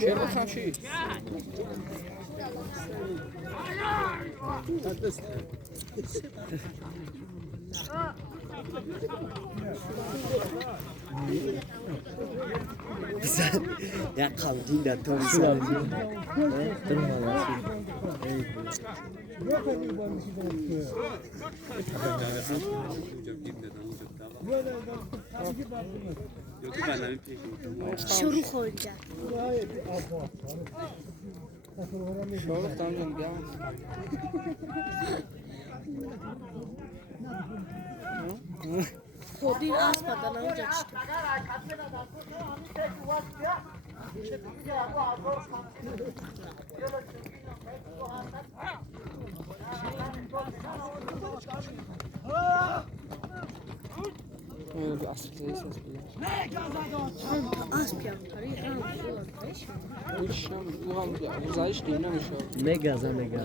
شیر بخوام چی؟ Ya kaldın da tam sen. شروع خورده شروع تمام بیا خودی از بدن اونجا چطور böyle bir asıl ses bile. از پیامکاری هم Hiç bu ham uzayış değil ne میشه. Megaza mega.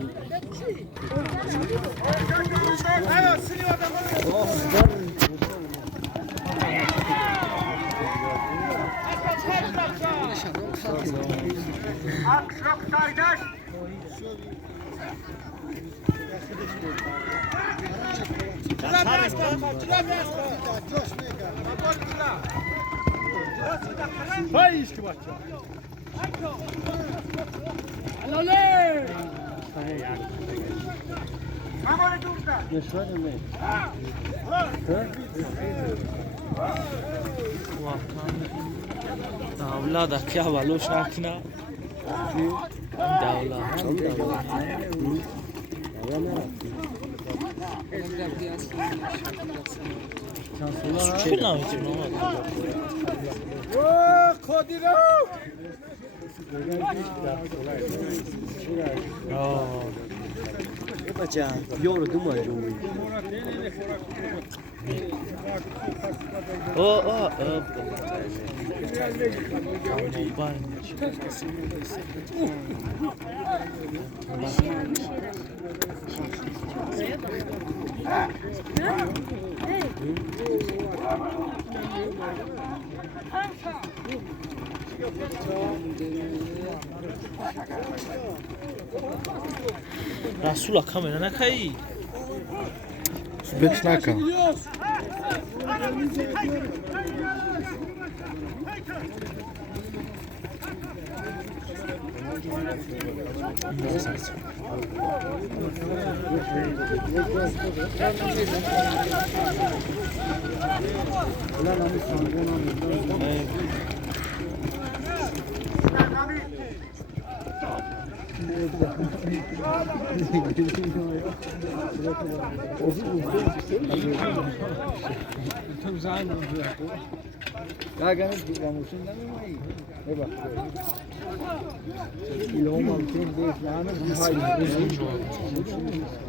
Vai iski bacca. اولاد क्या बालूश रखना چه نمی کنم خودیرو. Bacca, yoro dumay ruwi. رسول کاملا نکایی Zbyt naka.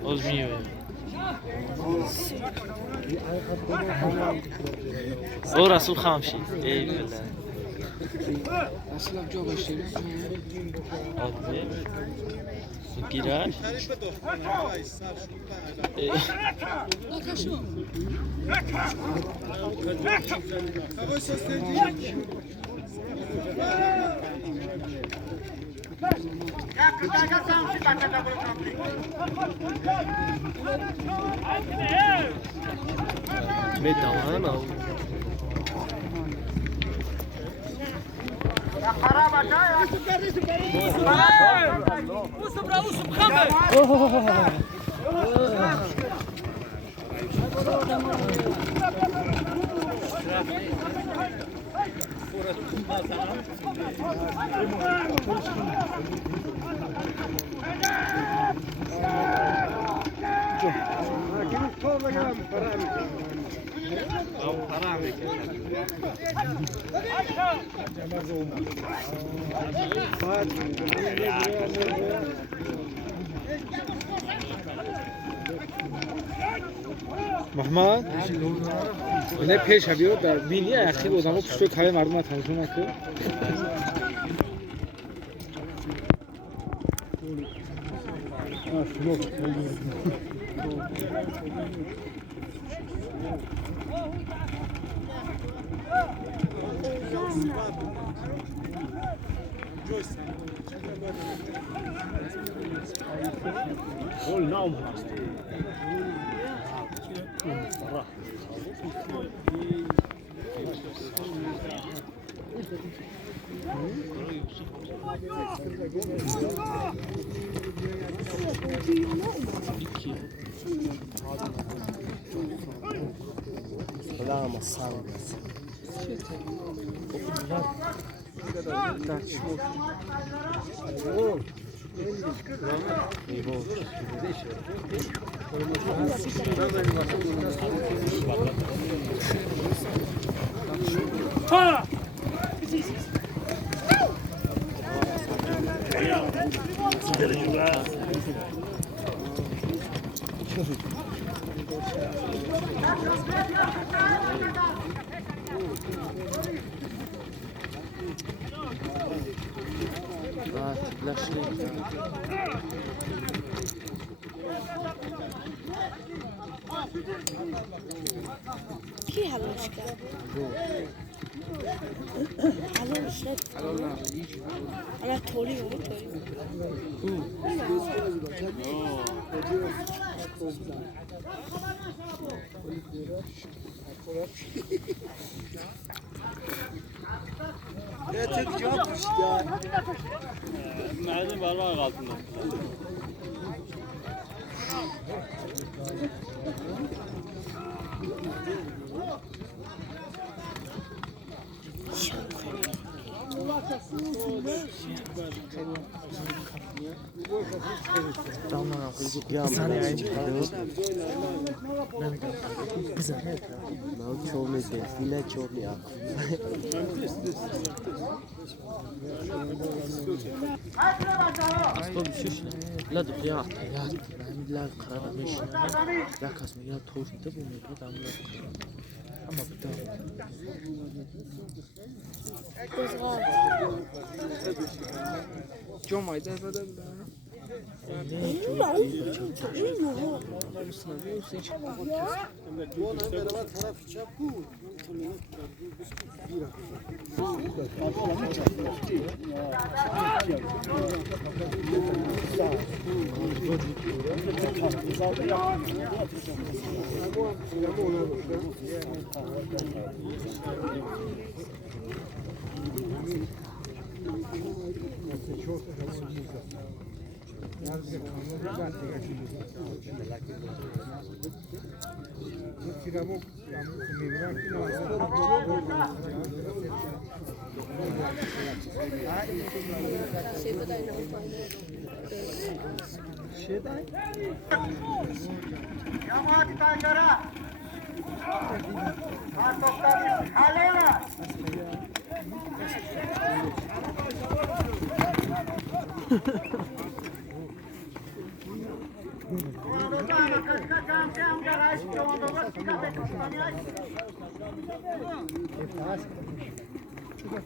عزمیه او رسول خامشی ای بله Asıl çok şey. آدمی سوگیرش Medana. محمد نه پیش بیاد در بینی اخیر آدمو پشت کای مردم تنظیم نکرد Ulan ama sağ olasın. کی حلش کرد؟ حلش نکرد. حالا توری بود توری. Ne tek cevap işte. Nerede var altında? Tamam. Ya Sen ben yani. Güzel. Ben çoğunu defile çoğunu ya. Asıl bir şey. La dur ya. Ya ben billahi kararmış. Ya kasmı ya toştu bu mu da ama bu da Kızlar. John White efendim da. Cemaati Taşara. Artıkları hale var. Rodzano, kaçka çamşam garaj, çoğunluğu dikkat et.